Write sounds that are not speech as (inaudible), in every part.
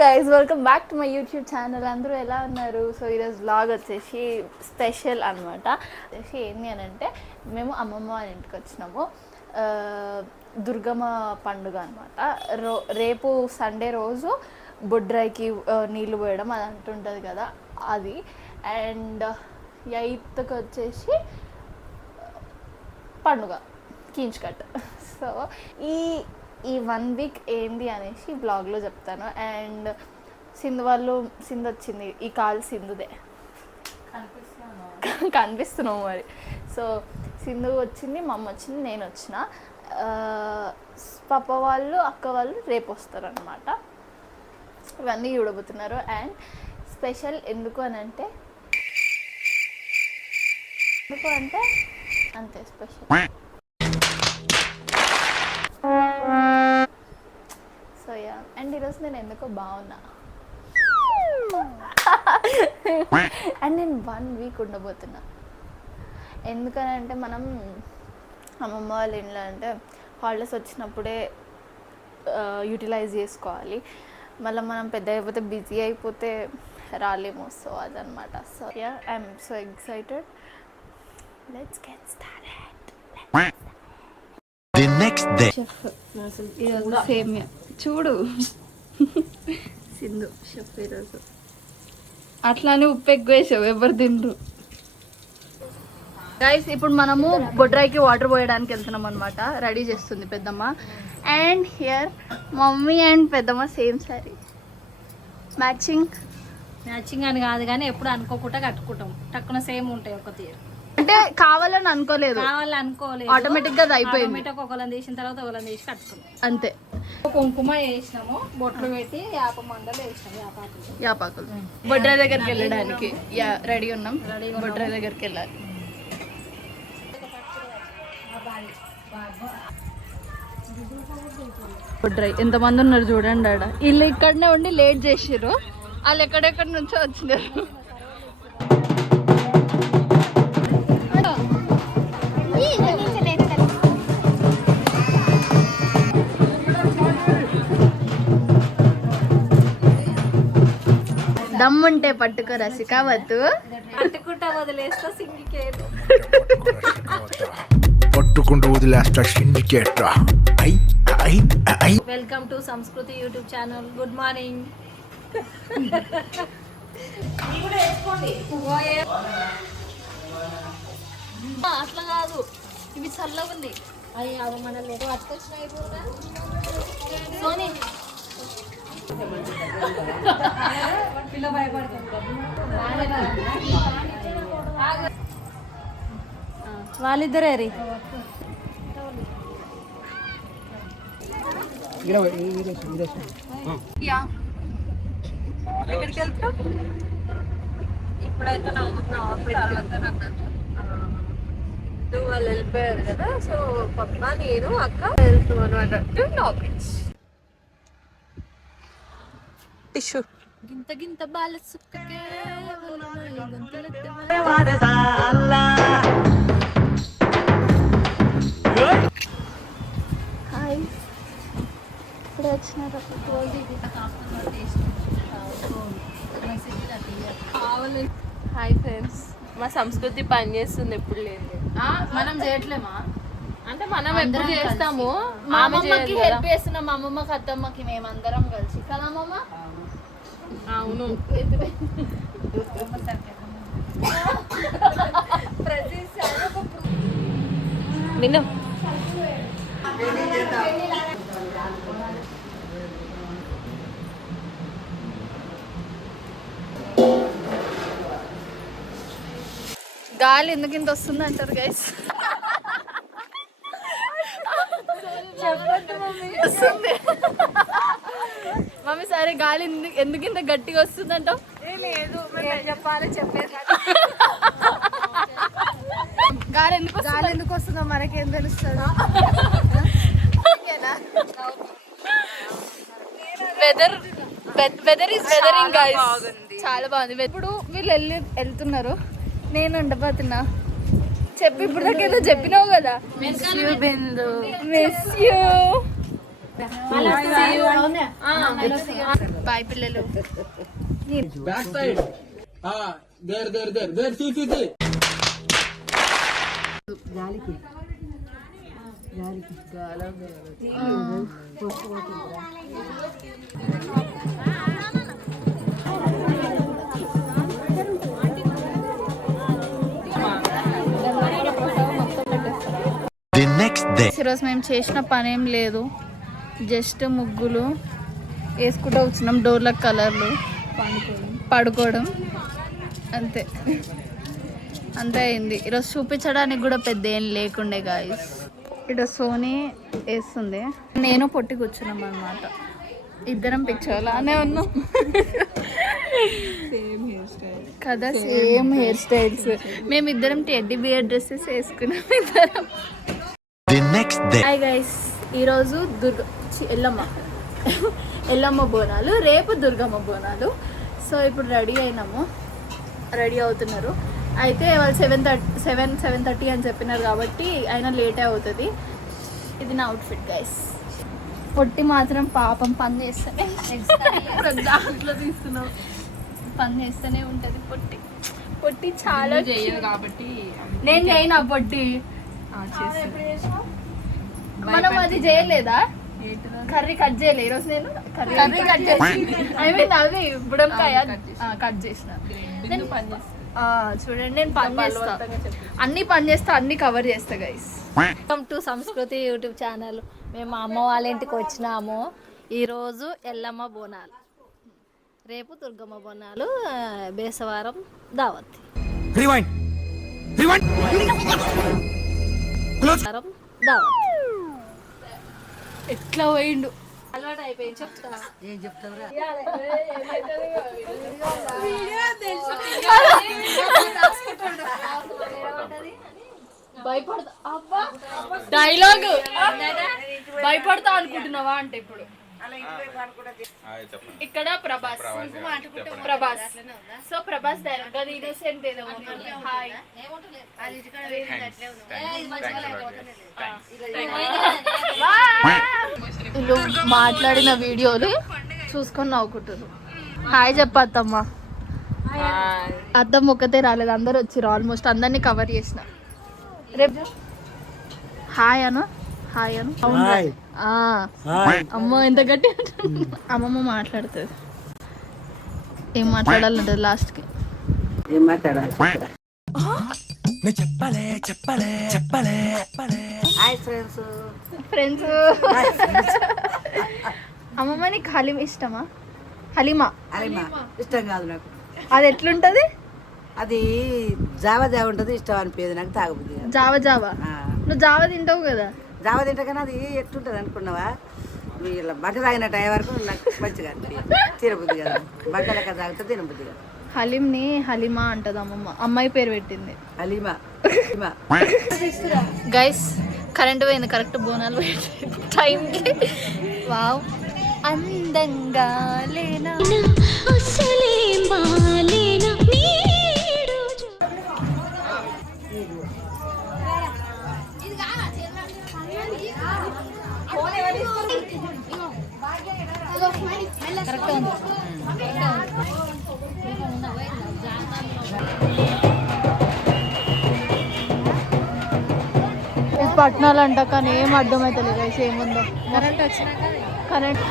Guys welcome back to my YouTube channel అందరూ ఎలా ఉన్నారు? సో ఈరోజు బ్లాగ్ వచ్చేసి స్పెషల్ అనమాట వచ్చేసి ఏంటి అని అంటే మేము అమ్మమ్మ వాళ్ళ ఇంటికి వచ్చినాము. దుర్గమ్మ పండుగ అనమాట రో రేపు సండే రోజు బొడ్రాయికి నీళ్ళు పోయడం అది అంటుంటుంది కదా అది. అండ్ ఎయిత్కి వచ్చేసి పండుగ కీంచ్ కట్. సో ఈ ఈ వన్ వీక్ ఏంది అనేసి బ్లాగ్లో చెప్తాను. అండ్ సింధు వాళ్ళు సింధు వచ్చింది. ఈ కాల్ సింధుదే. కనిపిస్తున్నావు? మరి. సో సింధు వచ్చింది మా అమ్మ వచ్చింది నేను వచ్చిన. పాప వాళ్ళు అక్క వాళ్ళు రేపు వస్తారనమాట ఇవన్నీ చూడబోతున్నారు. అండ్ స్పెషల్ ఎందుకు అని అంటే ఎందుకు అంటే అంతే స్పెషల్. ఈరోజు నేను ఎందుకో బాగున్నా (laughs) అండ్ నేను వన్ వీక్ ఉండబోతున్నా. ఎందుకని అంటే మనం అమ్మమ్మ వాళ్ళ ఇంట్లో అంటే హాలిడేస్ వచ్చినప్పుడే యూటిలైజ్ చేసుకోవాలి. మళ్ళీ మనం పెద్ద అయిపోతే బిజీ అయిపోతే రాలేము. సో అదనమాట so yeah I'm so excited. Let's get started. Chef ఈరోజు సేమియా. చూడు. సింధు షెఫ్ ఈరోజు. అట్లానే ఉప్పు ఎక్కువ వేసావు ఎవరు తిండ్రు గైస్ ఇప్పుడు మనము బొడ్రాయికి వాటర్ పోయడానికి వెళ్తున్నాం అనమాట రెడీ చేస్తుంది పెద్దమ్మ. అండ్ హియర్ మమ్మీ అండ్ పెద్దమ్మ సేమ్ సారీ మ్యాచింగ్ మ్యాచింగ్ అని కాదు కానీ ఎప్పుడు అనుకోకుండా కట్టుకుంటాం. టక్కున సేమ్ ఉంటాయి ఒక తీరు. అంటే కావాలని అనుకోలేదు. కావాలి అనుకోలేదు. ఆటోమేటిక్గా అది అయిపోయింది. ఆటోమేటిక్ ఒకళ్ళని తీసిన తర్వాత ఒకళ్ళని తీసి కట్టుకున్నాం. అంతే. కుంకుమ వేసినాము బొట్లు పెట్టి యాప మండలు వేసినాము యాపాకులు. యాపాకులు. దగ్గరికి వెళ్ళడానికి. రెడీ ఉన్నాం. బొడ్రాయి దగ్గరికి వెళ్ళాలి. బొడ్రాయి ఎంతమంది ఉన్నారు చూడండి ఆడ. వీళ్ళు ఇక్కడనే ఉండి లేట్ చేసిర్రు. వాళ్ళు ఎక్కడెక్కడి నుంచో వచ్చినారు. దమ్ముంటే పట్టుకో రసికావద్దు పట్టుకుంటా వదిలేస్తా సింగికేట్. పట్టుకుంటూ వదిలేస్తా syndicate I I I. Welcome to Sanskriti YouTube channel. Good morning. అట్లా కాదు. ఇవి చల్లగా ఉంది అయ్యి అవి మన లేదు సోనీ పిల్ల వాళ్ళిద్దరే రీ. యా. ఇప్పుడైతే వాళ్ళు వెళ్ళిపోయారు కదా సో పక్క నేను అక్క వెళ్తున్నాను అన్నట్టు టిష్యూ గింత గింత బాల సుక్కకే గొంతులెత్తే హాయ్. ఇప్పుడు వచ్చినారు. Hi friends. మా సంస్కృతి పని చేస్తుంది ఎప్పుడు లేదు మనం చేయట్లేమా? అంటే మనం ఎప్పుడు చేస్తాము? మా అమ్మమ్మకి హెల్ప్. చేస్తున్నాం మా అమ్మమ్మకి అత్తమ్మకి మేమందరం కలిసి. కదా అమ్మమ్మ? అవును. విను గాలి ఎందుకు ఇంత వస్తుంది అంటారు గైస్ వస్తుంది. మమ్మీ సరే గాలి ఎందుకు ఇంత గట్టిగా వస్తుంది అంటావు చెప్పాలి చెప్పేది గాలి ఎందుకు గాలి ఎందుకు వస్తుందో మనకేం తెలుస్తుంది? Weather weather is weathering guys చాలా బాగుంది. ఇప్పుడు వీళ్ళు వెళ్ళి వెళ్తున్నారు. నేను ఉండబోతున్నా. చెప్పి ఇప్పుడు దాకా ఏదో చెప్పినావు కదా. Miss you Bindu. Miss you bye పిల్లలు back side there there there there see see see The next day. ఈరోజు మేము చేసిన పని ఏం లేదు జస్ట్ ముగ్గులు వేసుకుంటూ వచ్చినాం. డోర్ల కలర్లు పడుకోవడం. అంతే. అంతే అయింది. ఈరోజు చూపించడానికి కూడా పెద్ద ఏం లేకుండే గాయస్ ఇక్కడ సోనీ వేస్తుంది. నేను పొట్టి కూర్చున్నాం అనమాట ఇద్దరం పిక్చర్ లానే ఉన్నాం. కదా సేమ్ హెయిర్ స్టైల్స్ మేము ఇద్దరం టెడ్డీ బియర్ డ్రెస్సెస్ వేసుకున్నాం ఇద్దరం. హాయ్ గైస్ ఈరోజు దుర్గ చి, ఎల్లమ్మ. ఎల్లమ్మ బోనాలు రేపు దుర్గమ్మ బోనాలు. సో ఇప్పుడు రెడీ అయినాము. రెడీ అవుతున్నారు. అయితే వాళ్ళు seven thirty seven seven thirty అని చెప్పినారు కాబట్టి అయినా లేటే అవుతుంది. ఇది నా అవుట్ఫిట్ గైస్ పొట్టి మాత్రం పాపం పని చేస్తేనే దాంట్లో తీసుకున్నాం పని చేస్తూనే ఉంటుంది పొట్టి. పొట్టి చాలా చేయదు కాబట్టి నేను చేయను ఆ పొట్టి మనం అది చేయలేదా? కర్రీ కట్ చేయలే. ఈరోజు నేను కర్రీ కట్ చేసి ఐ మీన్ అది బుడంకాయ కట్ చేసిన. నేను- ఆ, చూడండి నేను పని చేస్తా. అన్ని పని చేస్తా అన్ని కవర్ చేస్తా guys welcome to Sanskriti YouTube channel మేము అమ్మ వాళ్ళ ఇంటికి వచ్చినాము. ఈరోజు ఎల్లమ్మ బోనాలు. రేపు దుర్గమ్మ బోనాలు బేసవారం దావత్. దావత్. ఎట్లా పోయిండు? అలవాటు అయిపోయింది చెప్తా భయపడతా. అబ్బా. డైలాగ్. భయపడతా అనుకుంటున్నావా అంటే ఇప్పుడు. ఇక్కడ ప్రభాస్ ప్రభాస్ సో ప్రభాస్ అది ఇన్నోసెంట్ ఏదో. హాయ్ వీళ్ళు మాట్లాడిన వీడియోలు చూసుకొని నవ్వుకుంటారు హాయ్ చెప్పత్తమ్మా. అద్దం ఒక్కతే రాలేదు. అందరు వచ్చిర్రు. ఆల్మోస్ట్ అందరినీ కవర్ చేసిన. రేపు హాయ్ అను. హాయ్ అను. అవును రా. ఆ. అమ్మో ఎంత గట్టి. అమ్మమ్మ మాట్లాడుతుంది. ఏం మాట్లాడాలంటది లాస్ట్కి? ఫ్రెండ్స్ అమ్మమ్మ నీకు హలీం ఇష్టమా? హలీమా? అరేమా ఇష్టం కాదు నాకు. అది ఎట్లుంటది? అది జావ జావ ఉంటుంది ఇష్టం అనిపించదు నాకు తాగబుద్ది జావ జావా? నువ్వు జావ తింటావు కదా. జావ తింటే కానీ అది ఎట్లుంటుంది అనుకున్నావా? వీళ్ళ బట్ట తాగిన టైం వరకు నాకు మంచిగా తినబుద్ది కదా. బట్ట లెక్క తాగితే తినబుద్ది కదా. హలీంని హలీమా అంటది అమ్మమ్మ. అమ్మాయి పేరు పెట్టింది. అలీమా గైస్ కరెంట్ పోయింది. కరెక్ట్ బోనాలు టైంకి వావ్ అందంగా లేనా? ఇది పట్నాలు అంట కానీ ఏం అర్థమవుతలేదు ఏముందో. కరెంట్ వచ్చినాక కరెంట్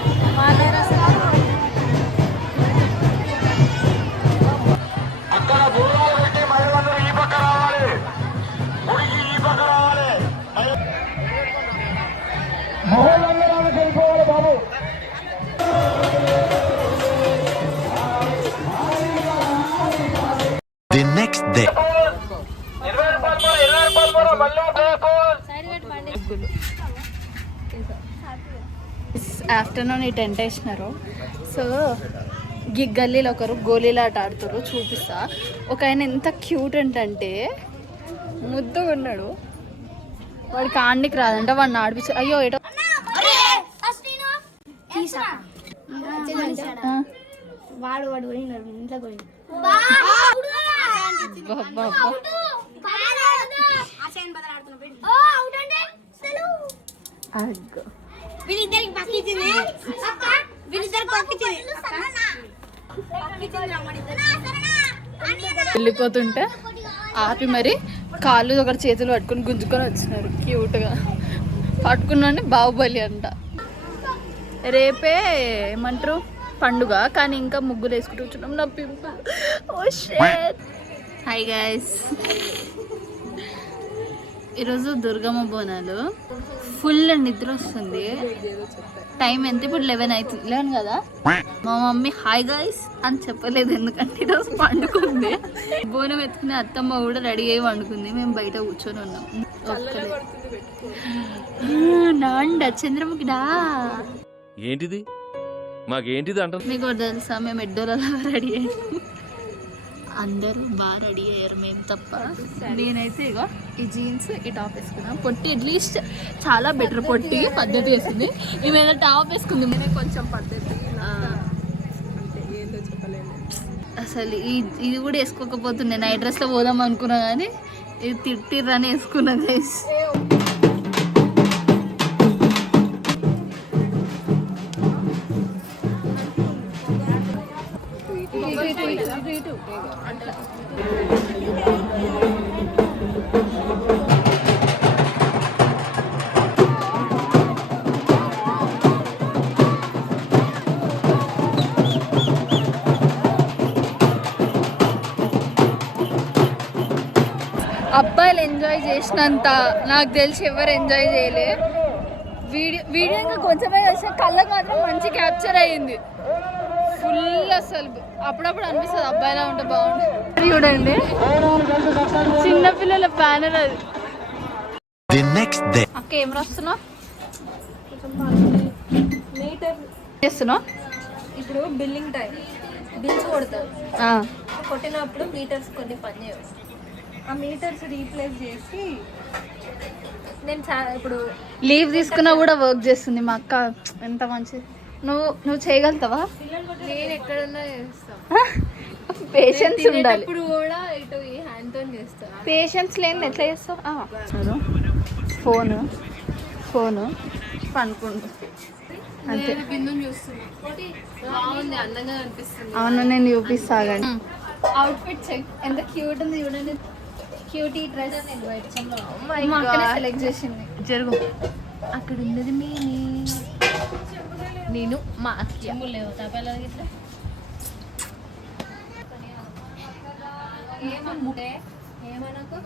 ఆఫ్టర్నూన్ ఈ టెంట్ వేసినారు. సో గి గల్లీలో ఒకరు గోళీలాట ఆడుతారు చూపిస్తా. ఒక ఆయన ఎంత క్యూట్ అంటే ముద్దుగా ఉన్నాడు. వాడికి ఆడికి రాదంట వాడిని ఆడిపించ అయ్యో ఏటో. వాడు ఇంట్లో అబ్బా, వీళ్ళిద్దరికి అగ్గో. వీళ్ళిద్దరికి పక్కించింది వెళ్ళిపోతుంటే ఆపి మరి కాళ్ళు ఒకటి చేతులు పట్టుకొని గుంజుకొని వచ్చినారు. క్యూట్గా. పట్టుకున్నాను బాహుబలి అంట. రేపే ఏమంటారు? పండుగ కానీ ఇంకా ముగ్గులు వేసుకుంటూ కూర్చున్నాం నా పింపుల్ ఓ షేట్. హై గైస్ ఈరోజు దుర్గమ్మ బోనాలు. ఫుల్ నిద్ర వస్తుంది. టైం ఎంత? ఇప్పుడు లెవెన్ అవుతుంది లెవెన్ కదా? మా మమ్మీ హాయ్ గైస్ అని చెప్పలేదు ఎందుకంటే ఈరోజు పండుకుంది. బోనం ఎత్తుకునే అత్తమ్మ కూడా రెడీ అయ్యి వండుకుంది మేము బయట కూర్చొని ఉన్నాం. నాండ చంద్రముఖిడా ఏంటిది? మాకేంటిది అంట మీకు తెలుసా? మేము ఎడ్డోలలో రెడీ అయ్యాము అందరూ బాగా రెడీ అయ్యారు మేము తప్ప. నేనైతే ఇగో ఈ జీన్స్ ఈ టాప్ వేసుకున్నా. పొట్టి అట్లీస్ట్ చాలా బెటర్ పొట్టి పద్ధతి వేసింది. ఏదో టాప్ వేసుకుంది. నేనే కొంచెం పద్ధతి అసలు ఈ ఇది కూడా వేసుకోకపోతుండే. నైట్ డ్రెస్లో పోదాం అనుకున్నా కానీ ఇది తిట్టిర్రని వేసుకున్నా చేసినంత నాకు తెలిసి ఎవరు ఎంజాయ్ చేయలే. వీడియో వీడియో ఇంకా కొంచెమే చేసిన కళ్ళకు మాత్రం మంచి క్యాప్చర్ అయ్యింది. ఫుల్ అసలు అప్పుడప్పుడు అనిపిస్తుంది అబ్బాయిలా ఉంటే బాగుంటుంది చూడండి. చిన్నపిల్లల బ్యానర్ అది. The next day. అక్క ఏం రాస్తున్నావు చేస్తున్నావు? ఇప్పుడు బిల్లింగ్ టైం. బిల్స్ కొడతారు కొట్టినప్పుడు మీటర్స్ కొన్ని పనిచేయవు ఆ మీటర్స్ రీప్లేస్ చేసి నేను ఇప్పుడు లీవ్ తీసుకున్నా కూడా వర్క్ చేస్తుంది మా అక్క. ఎంత మంచిది నువ్వు నువ్వు చేయగలుగుతావా? నేను ఎక్కడున్నా చేస్తా. (laughs) పేషెన్స్ ఉండాలి. ఇప్పుడు కూడా ఇటు ఈ హ్యాండ్తో చేస్తా. పేషెన్స్ లేని ఎట్లా చేస్తావు? ఫోను ఫోను పండుకుంటు అంతే. బిందుని చూస్తున్నా. బాగుంది అందంగా అనిపిస్తుంది. అవును నేను చూపిస్తాగండి అవుట్ఫిట్ చెక్. ఎంత క్యూట్ ఉంది చూడండి. Cutie dress. మా అక్కనే సెలెక్ట్ చేసింది. జరుగు. అక్కడ ఉన్నది మీ నేను మా అక్క ఏమంటే ఏమనకు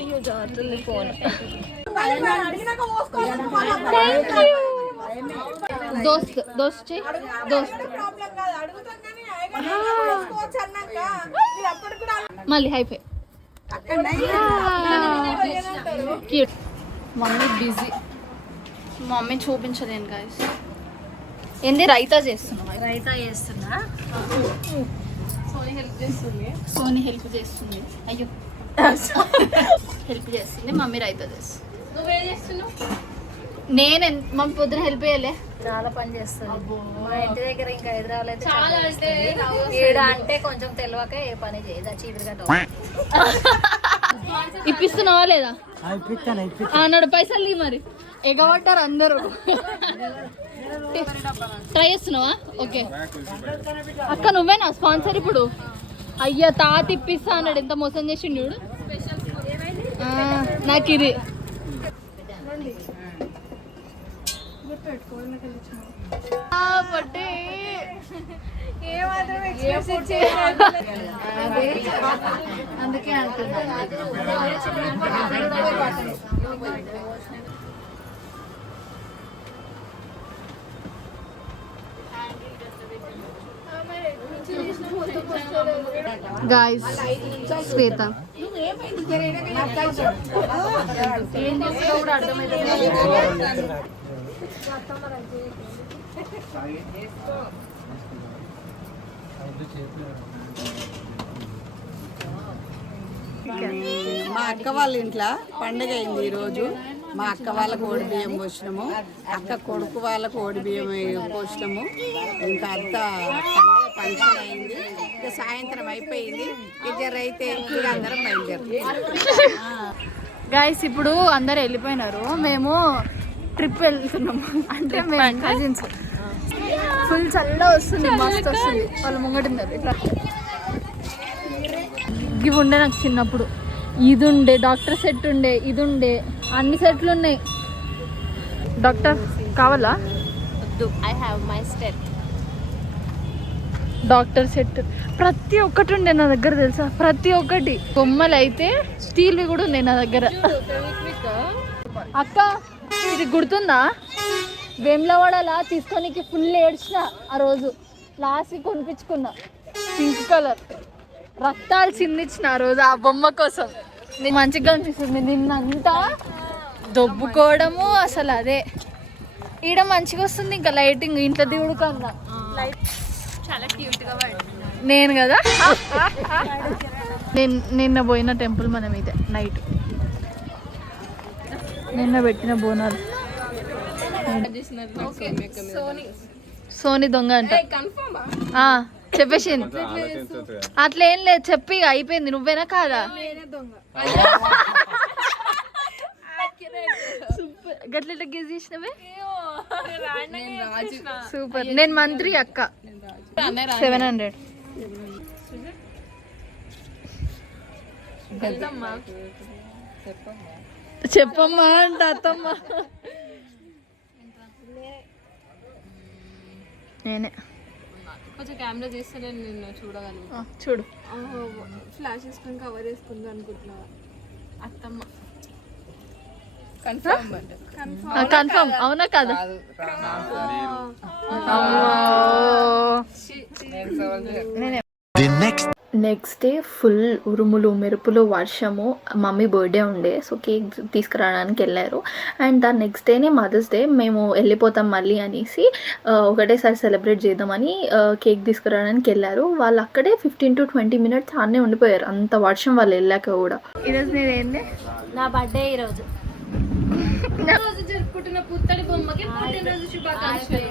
అయ్యో జాగ్రత్త ఫోన్ దోస్త్ దోస్త్ దోస్త్. మళ్ళీ high five cute mummy busy mummy చూపించలేను guys ఏంది? రైతా చేస్తున్నావా రైతా చేస్తున్నా? సోని హెల్ప్ చేస్తుంది. అయ్యో. (laughs) హెల్ప్ చేస్తుంది మమ్మీ రైతా చేస్తుంది. నువ్వేం చేస్తున్నావు? నేను మమ్మీ పొద్దున హెల్ప్ చేయలే. చాలా పని చేస్తుంది. మా ఇంటి దగ్గర ఇంకా అయితే చాలా అంటే ఈడ అంటే కొంచెం తెలియక ఏ పని చేయదు చీపురు ఇప్పిస్తున్నావా లేదా? అన్నాడు పైసలు మరి. ఎగబట్టారు అందరూ. ట్రై చేస్తున్నావా? ఓకే అక్క నువ్వేనా స్పాన్సర్ ఇప్పుడు? అయ్యా తాత ఇప్పిస్తా అన్నాడు. ఎంత మోసం చేసిండు నాకు ఇది. ఆ, పట్టే. అదే అందుకే అంటున్నా గాయస్ శ్వేత ఏం చేస్తావు కూడా అర్థమైతే మా అక్క వాళ్ళ ఇంట్లో పండగ అయింది ఈరోజు. మా అక్క వాళ్ళకు ఓడి బియ్యం పోసినాము. అక్క కొడుకు వాళ్ళకు ఓడి బియ్యం పోసినాము. ఇంకా అంతా పండగ ఫంక్షన్ అయింది. ఇక సాయంత్రం అయిపోయింది. ఇద్దరు అయితే ఇక అందరం బయలుదేరు గాయస్ ఇప్పుడు అందరు వెళ్ళిపోయినారు. మేము ట్రిప్ వెళ్తున్నాం. అంటే మేము కజిన్స్ ఫుల్ చల్ల వస్తుంది మస్తు వస్తుంది. వాళ్ళు ముంగటున్నారు ఇట్లా. ఇవి ఉండే నాకు చిన్నప్పుడు. ఇది ఉండే డాక్టర్ సెట్ ఉండే ఇది ఉండే అన్ని సెట్లు ఉన్నాయి. డాక్టర్ కావాలా? I have my step doctor set. ప్రతి ఒక్కటి ఉండే నా దగ్గర తెలుసా? ప్రతి ఒక్కటి. బొమ్మలు అయితే స్టీల్వి కూడా ఉన్నాయి నా దగ్గర. అక్క ఇది గుర్తుందా? వేములవాడలా తీసుకోనికి ఫుల్ ఏడ్చిన ఆ రోజు. లాస్ట్ కొనిపించుకున్నా. Pink colour. రక్తాలు చిందించిన ఆ రోజు ఆ బొమ్మ కోసం. నీకు మంచిగా అనిపిస్తుంది. నిన్నంతా దొబ్బుకోవడము అసలు అదే. ఈడ మంచిగా వస్తుంది ఇంకా లైటింగ్ ఇంట్లో దిగుడు కన్నా. నేను కదా? నేను నిన్న పోయిన టెంపుల్ మన మీద నైట్. నిన్న పెట్టిన బోనాలు. సోని. దొంగ అంట. ఆ, చెప్పేసింది. అట్లా ఏం లేదు చెప్పి ఇక అయిపోయింది. నువ్వేనా కాదా? సూపర్. గట్ల చేసినవే? సూపర్. నేను మంత్రి అక్క. సెవెన్ హండ్రెడ్ చెప్పమ్మా. అంట అత్తమ్మ. నేనే. కొంచెం కెమెరా చేస్తేనే నిన్ను చూడగలను. చూడు. ఫ్లాష్ వేసుకొని కవర్ వేసుకుంది అనుకుంటున్నావా? అత్తమ్మ. కన్ఫర్మ్ అవునా కదా? next నెక్స్ట్ డే ఫుల్ ఉరుములు మెరుపులు వర్షము మమ్మీ బర్త్డే ఉండే. సో కేక్ తీసుకురావడానికి వెళ్ళారు. అండ్ దాని నెక్స్ట్ డేనే మదర్స్ డే మేము వెళ్ళిపోతాం మళ్ళీ అనేసి ఒకటేసారి సెలబ్రేట్ చేద్దామని కేక్ తీసుకురావడానికి వెళ్ళారు. వాళ్ళు అక్కడే ఫిఫ్టీన్ టు ట్వంటీ మినిట్స్ అన్నీ ఉండిపోయారు. అంత వర్షం వాళ్ళు వెళ్ళాక కూడా. ఈరోజు నేనేంది నా బర్త్డే ఈరోజు (laughs) రోజు. జరుపుకుంటున్న పుత్తడి బొమ్మకి పుట్టినరోజు శుభాకాంక్షలు.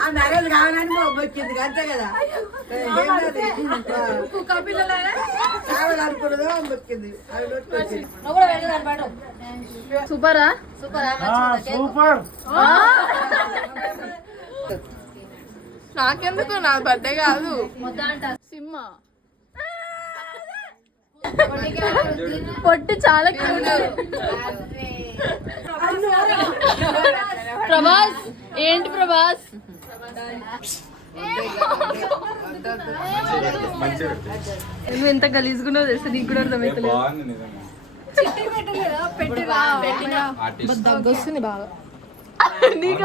ఆ మ్యారేజ్ కావాలని వచ్చింది అంతే కదా? కావాలనుకున్నదో వచ్చింది అవి నోటికొచ్చింది. సూపరా? నాకెందుకు? నా బర్త్డే కాదు. సింహ పొట్టి చాలా. ప్రభాస్ ఏంటి ప్రభాస్? నువ్వు ఎంత గలీజ్గున్నావు తెలుసా? నీకు కూడా అర్థమవుతలేదు దగ్గొస్తుంది బాగా. నీకు?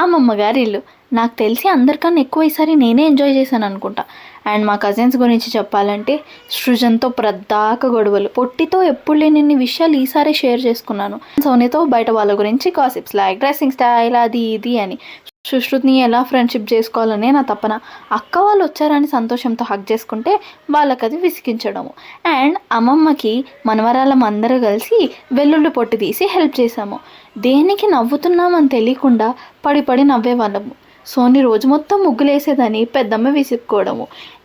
అమ్మమ్మ గారి ఇల్లు. నాకు తెలిసి అందరికన్నా ఎక్కువ ఈసారి నేనే ఎంజాయ్ చేశాను అనుకుంటా. అండ్ మా కజిన్స్ గురించి చెప్పాలంటే సృజన్తో ప్రద్దాక గొడవలు. పొట్టితో ఎప్పుడు లేని విషయాలు ఈసారి షేర్ చేసుకున్నాను. సోనీతో బయట వాళ్ళ గురించి కాసిప్స్ లైక్ డ్రెస్సింగ్ స్టైల్ అది ఇది అని. సుశ్రుతిని ఎలా ఫ్రెండ్షిప్ చేసుకోవాలనే నా తపన. అక్క వాళ్ళు వచ్చారని సంతోషంతో హక్ చేసుకుంటే వాళ్ళకి అది విసిగించడము. అండ్ అమ్మమ్మకి మనవరాలం అందరూ కలిసి వెల్లుల్లి పొట్టు తీసి హెల్ప్ చేశాము. దేనికి నవ్వుతున్నామని తెలియకుండా పడి పడి నవ్వేవాళ్ళము. సోని రోజు మొత్తం ముగ్గులేసేదని పెద్దమ్మ విసుక్కోవడము.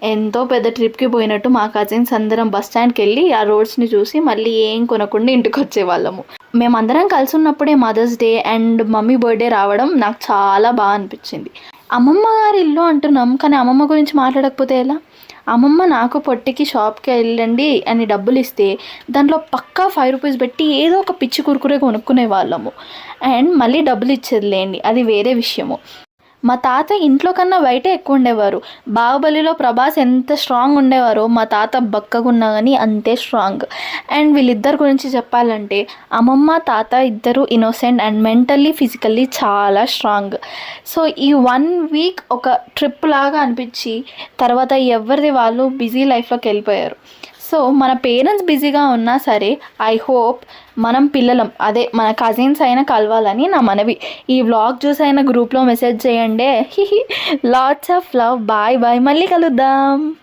ఎంతో పెద్ద ట్రిప్కి పోయినట్టు మా కజిన్స్ అందరం బస్ స్టాండ్కి వెళ్ళి ఆ రోడ్స్ని చూసి మళ్ళీ ఏం కొనకుండా ఇంటికి వచ్చేవాళ్ళము మేమందరం కలిసి ఉన్నప్పుడే mother's day and mummy birthday రావడం నాకు చాలా బాగా అనిపించింది. అమ్మమ్మ గారి ఇల్లు అంటున్నాం కానీ అమ్మమ్మ గురించి మాట్లాడకపోతే ఎలా? అమ్మమ్మ నాకు పొట్టికి షాప్కి వెళ్ళండి అని డబ్బులు ఇస్తే దాంట్లో పక్కా ఫైవ్ రూపీస్ పెట్టి ఏదో ఒక పిచ్చి కురుకురే కొనుక్కునే వాళ్ళము అండ్ మళ్ళీ డబ్బులు ఇచ్చేది లేండి అది వేరే విషయము. మా తాత ఇంట్లో కన్నా బయటే ఎక్కువ ఉండేవారు బాహుబలిలో ప్రభాస్ ఎంత స్ట్రాంగ్ ఉండేవారో మా తాత బక్కగున్నా కానీ అంతే స్ట్రాంగ్ అండ్ వీళ్ళిద్దరి గురించి చెప్పాలంటే అమ్మమ్మ తాత ఇద్దరు ఇన్నోసెంట్ అండ్ మెంటల్లీ ఫిజికల్లీ చాలా స్ట్రాంగ్ సో ఈ వన్ వీక్ ఒక ట్రిప్ లాగా అనిపించి తర్వాత ఎవరిది వాళ్ళు బిజీ లైఫ్లోకి వెళ్ళిపోయారు. సో మన పేరెంట్స్ బిజీగా ఉన్నా సరే ఐ హోప్ మనం పిల్లలం అదే మన కజిన్స్ అయినా కలవాలని నా మనవి. ఈ వ్లాగ్ చూసి అయినా గ్రూప్లో మెసేజ్ చేయండి. Lots of love bye bye మళ్ళీ కలుద్దాం.